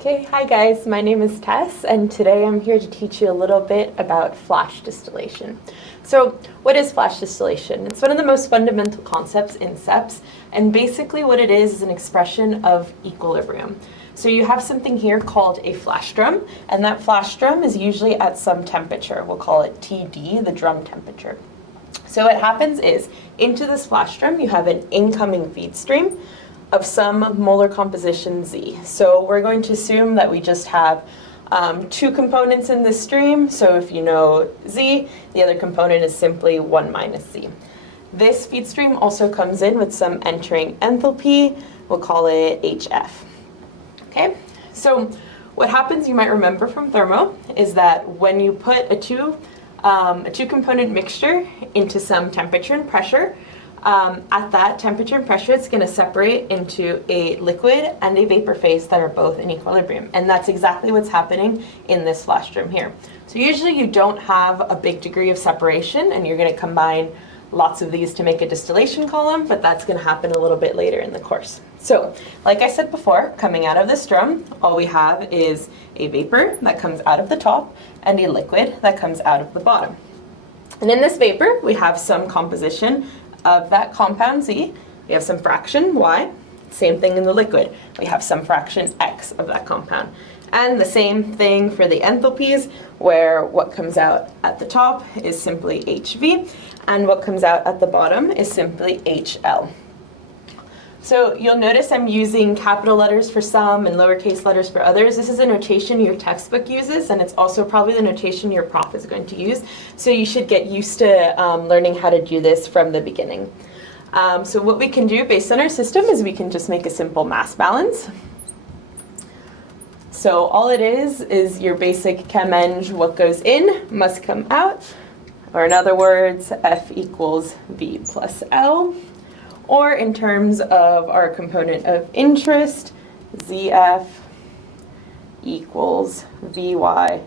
Okay, hi guys, my name is Tess, and today I'm here to teach you a little bit about flash distillation. So, what is flash distillation? It's one of the most fundamental concepts in SEPs, and basically what it is an expression of equilibrium. So you have something here called a flash drum, and that flash drum is usually at some temperature. We'll call it TD, the drum temperature. So what happens is, into this flash drum you have an incoming feed stream of some molar composition Z. So we're going to assume that we just have two components in this stream. So if you know Z, the other component is simply 1 minus Z. This feed stream also comes in with some entering enthalpy. We'll call it HF. Okay, so what happens, you might remember from thermo, is that when you put a two component mixture into some temperature and pressure, at that temperature and pressure, it's going to separate into a liquid and a vapor phase that are both in equilibrium. And that's exactly what's happening in this flash drum here. So usually you don't have a big degree of separation, and you're going to combine lots of these to make a distillation column, but that's going to happen a little bit later in the course. So, like I said before, coming out of this drum, all we have is a vapor that comes out of the top and a liquid that comes out of the bottom. And in this vapor, we have some composition of that compound Z. We have some fraction Y. Same thing in the liquid. We have some fraction X of that compound. And the same thing for the enthalpies, where what comes out at the top is simply HV, and what comes out at the bottom is simply HL. So you'll notice I'm using capital letters for some and lowercase letters for others. This is a notation your textbook uses, and it's also probably the notation your prof is going to use. So you should get used to learning how to do this from the beginning. So what we can do based on our system is we can just make a simple mass balance. So all it is your basic chem eng, what goes in must come out, or in other words, F equals V plus L. Or in terms of our component of interest, ZF equals VY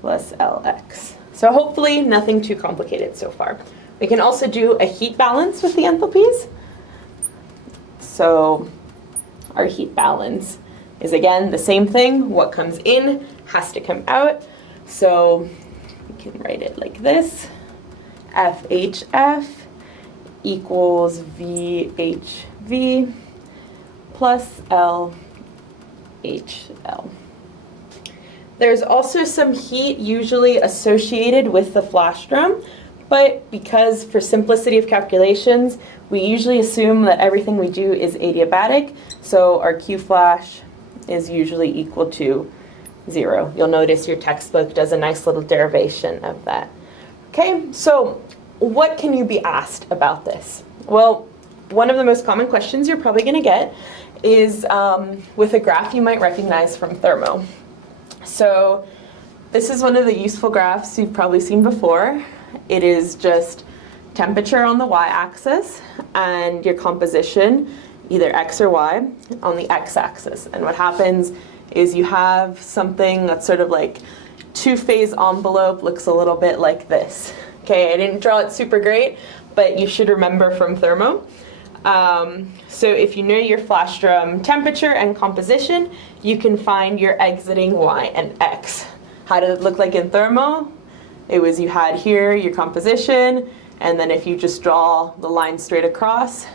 plus LX. So hopefully nothing too complicated so far. We can also do a heat balance with the enthalpies. So our heat balance is again the same thing. What comes in has to come out. So we can write it like this. FHF equals VHV plus LHL. There's also some heat usually associated with the flash drum, but because for simplicity of calculations, we usually assume that everything we do is adiabatic, so our Q flash is usually equal to 0. You'll notice your textbook does a nice little derivation of that. Okay, so what can you be asked about this? Well, one of the most common questions you're probably going to get is with a graph you might recognize from thermo. So this is one of the useful graphs you've probably seen before. It is just temperature on the y-axis and your composition, either x or y, on the x-axis. And what happens is you have something that's sort of like two-phase envelope, looks a little bit like this. Okay, I didn't draw it super great, but you should remember from thermo. So if you know your flash drum temperature and composition, you can find your exiting Y and X. How did it look like in thermo? It was you had here your composition, and then if you just draw the line straight across,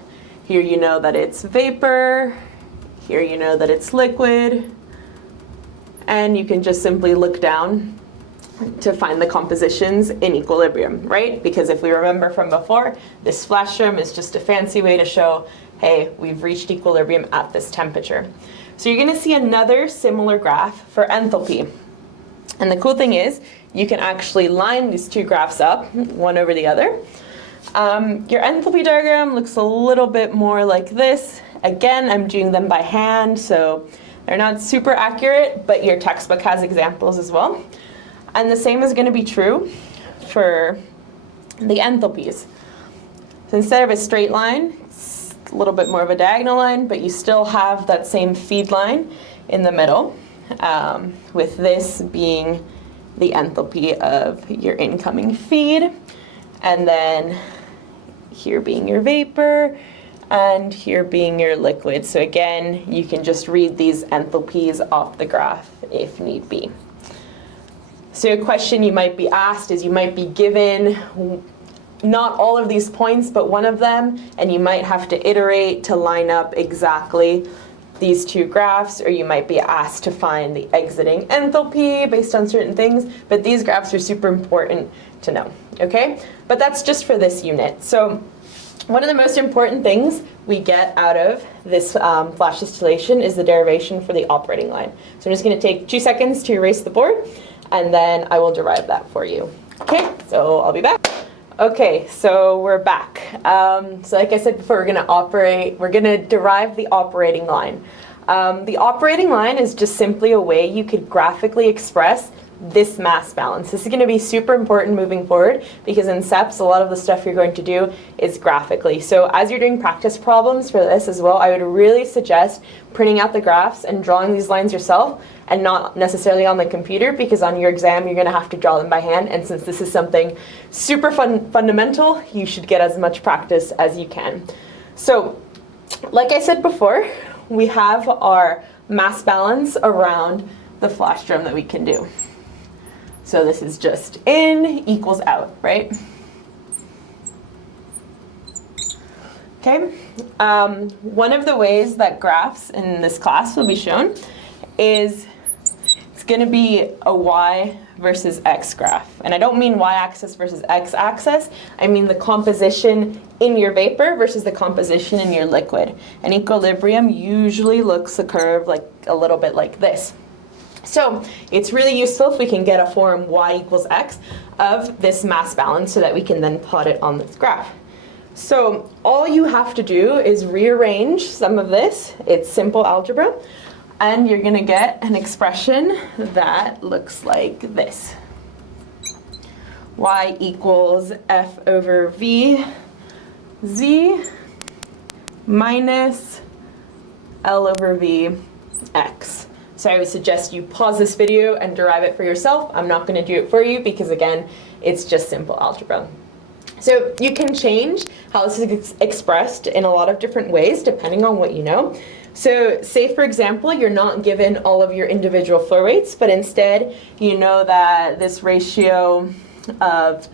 here you know that it's vapor, here you know that it's liquid, and you can just simply look down to find the compositions in equilibrium, right? Because if we remember from before, this flash drum is just a fancy way to show, hey, we've reached equilibrium at this temperature. So you're going to see another similar graph for enthalpy. And the cool thing is, you can actually line these two graphs up, one over the other. Your enthalpy diagram looks a little bit more like this. Again, I'm doing them by hand, so they're not super accurate, but your textbook has examples as well. And the same is going to be true for the enthalpies. So instead of a straight line, it's a little bit more of a diagonal line, but you still have that same feed line in the middle, with this being the enthalpy of your incoming feed, and then here being your vapor, and here being your liquid. So again, you can just read these enthalpies off the graph if need be. So a question you might be asked is you might be given not all of these points, but one of them, and you might have to iterate to line up exactly these two graphs, or you might be asked to find the exiting enthalpy based on certain things, but these graphs are super important to know, okay? But that's just for this unit. So one of the most important things we get out of this flash distillation is the derivation for the operating line. So I'm just going to take 2 seconds to erase the board, and then I will derive that for you. Okay, so I'll be back. Okay, so we're back. So like I said before, we're going to derive the operating line. The operating line is just simply a way you could graphically express this mass balance. This is going to be super important moving forward because in SEPs, a lot of the stuff you're going to do is graphically. So as you're doing practice problems for this as well, I would really suggest printing out the graphs and drawing these lines yourself and not necessarily on the computer, because on your exam, you're going to have to draw them by hand. And since this is something super fundamental, you should get as much practice as you can. So like I said before, we have our mass balance around the flash drum that we can do. So this is just in equals out, right? Okay. One of the ways that graphs in this class will be shown is it's going to be a y versus x graph. And I don't mean y-axis versus x-axis. I mean the composition in your vapor versus the composition in your liquid. And equilibrium usually looks a curve like a little bit like this. So it's really useful if we can get a form y equals x of this mass balance so that we can then plot it on this graph. So all you have to do is rearrange some of this. It's simple algebra. And you're going to get an expression that looks like this. Y equals f over v z minus L over v x. So I would suggest you pause this video and derive it for yourself. I'm not going to do it for you because, again, it's just simple algebra. So you can change how this is expressed in a lot of different ways depending on what you know. So say, for example, you're not given all of your individual flow rates, but instead you know that this ratio of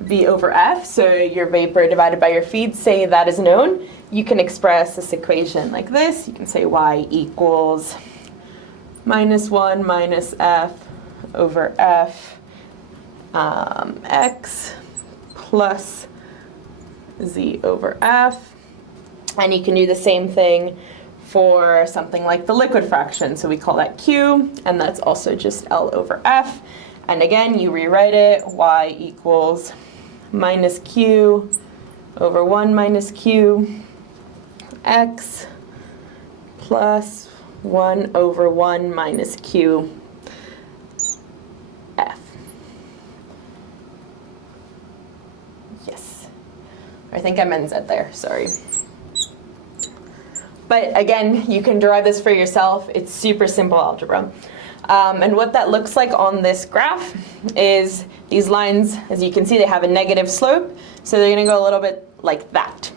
V over F, so your vapor divided by your feed, say that is known. You can express this equation like this. You can say Y equals -1 minus F over F X plus Z over F. And you can do the same thing for something like the liquid fraction. So we call that Q, and that's also just L over F. And again, you rewrite it, Y equals minus Q over 1 minus Q X plus 1 over 1 minus Q F. Yes. I think I meant Z there, sorry. But again, you can derive this for yourself. It's super simple algebra. And what that looks like on this graph is these lines, as you can see, they have a negative slope. So they're going to go a little bit like that.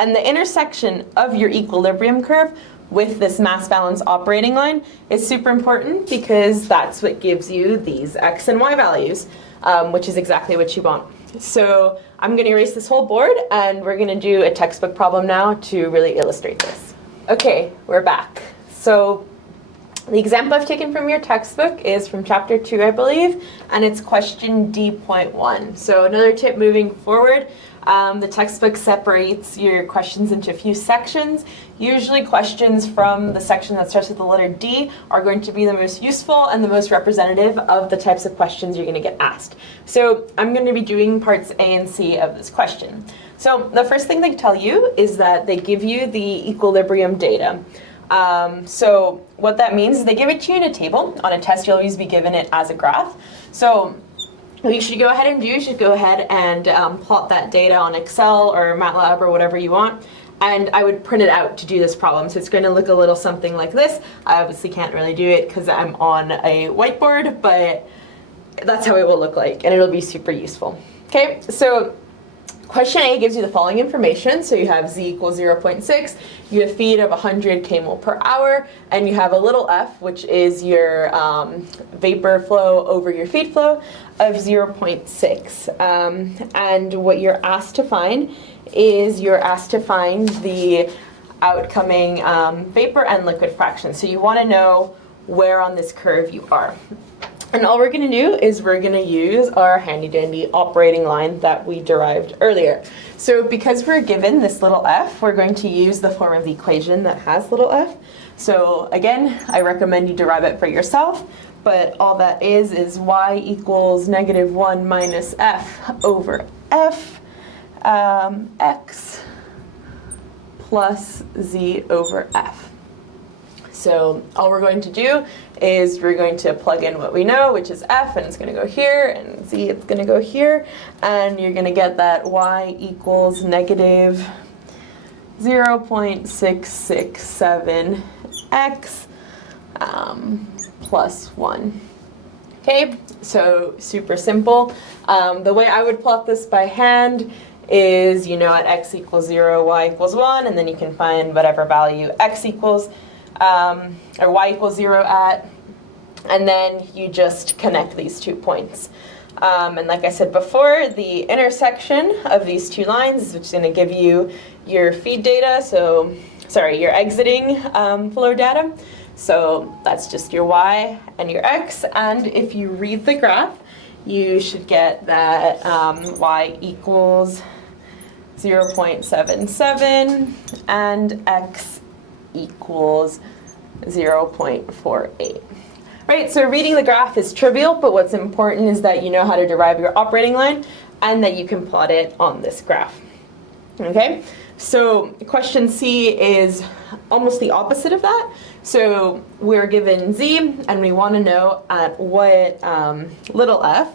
And the intersection of your equilibrium curve with this mass balance operating line is super important because that's what gives you these X and Y values, which is exactly what you want. So I'm going to erase this whole board, and we're going to do a textbook problem now to really illustrate this. Okay, we're back. So the example I've taken from your textbook is from chapter 2, I believe, and it's question D.1. So another tip moving forward, the textbook separates your questions into a few sections. Usually questions from the section that starts with the letter D are going to be the most useful and the most representative of the types of questions you're going to get asked. So I'm going to be doing parts A and C of this question. So the first thing they tell you is that they give you the equilibrium data. So what that means is they give it to you in a table. On a test, you'll always be given it as a graph. So what you should go ahead and do, you should go ahead and plot that data on Excel or MATLAB or whatever you want. And I would print it out to do this problem. So it's going to look a little something like this. I obviously can't really do it because I'm on a whiteboard, but that's how it will look like, and it'll be super useful. Okay, so Question A gives you the following information. So you have Z equals 0.6, you have feed of 100 kmol per hour, and you have a little f, which is your vapor flow over your feed flow of 0.6. And what you're asked to find is you're asked to find the outcoming vapor and liquid fraction. So you want to know where on this curve you are. And all we're going to do is we're going to use our handy-dandy operating line that we derived earlier. So because we're given this little f, we're going to use the form of the equation that has little f. So again, I recommend you derive it for yourself, but all that is y equals -1 minus f over f x plus z over f. So all we're going to do is we're going to plug in what we know, which is f, and it's going to go here, and z, it's going to go here, and you're going to get that y equals -0.667 x plus 1. Okay, so super simple. The way I would plot this by hand is, you know, at x equals 0, y equals 1, and then you can find whatever value x equals, or y equals 0 at, and then you just connect these 2 points. And like I said before, the intersection of these 2 lines is going to give you your feed data, so, sorry, your exiting flow data. So that's just your y and your x, and if you read the graph, you should get that y equals 0.77 and x equals 0.48. Right, so reading the graph is trivial, but what's important is that you know how to derive your operating line and that you can plot it on this graph. Okay, so question C is almost the opposite of that. So we're given Z and we want to know at what little f.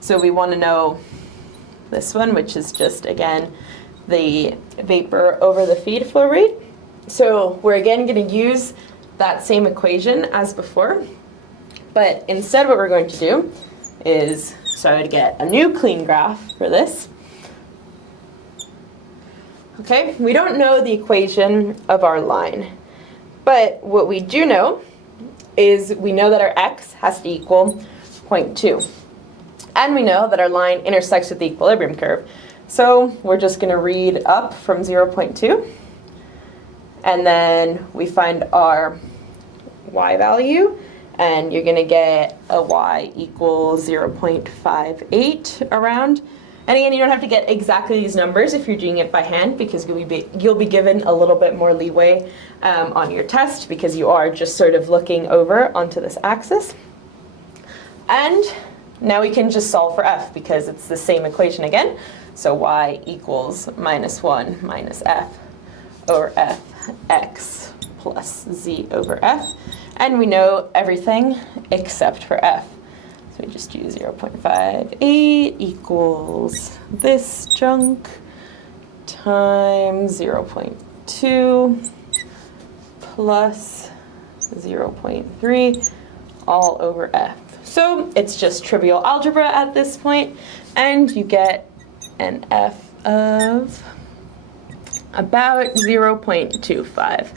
So we want to know this one, which is just, again, the vapor over the feed flow rate. So we're again going to use that same equation as before, but instead what we're going to do is, so I would get a new clean graph for this. Okay, we don't know the equation of our line, but what we do know is we know that our x has to equal 0.2. And we know that our line intersects with the equilibrium curve. So we're just going to read up from 0.2. And then we find our y value. And you're going to get a y equals 0.58 around. And again, you don't have to get exactly these numbers if you're doing it by hand, because you'll be given a little bit more leeway on your test, because you are just sort of looking over onto this axis. And now we can just solve for f, because it's the same equation again. So y equals -1 minus f over f x plus z over f. And we know everything except for f. So we just use 0.58 equals this chunk times 0.2 plus 0.3 all over f. So it's just trivial algebra at this point, and you get an f of about 0.25.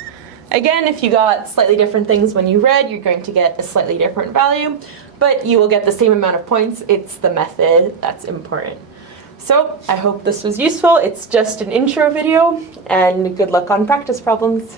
Again, if you got slightly different things when you read, you're going to get a slightly different value, but you will get the same amount of points. It's the method that's important. So I hope this was useful. It's just an intro video, and good luck on practice problems.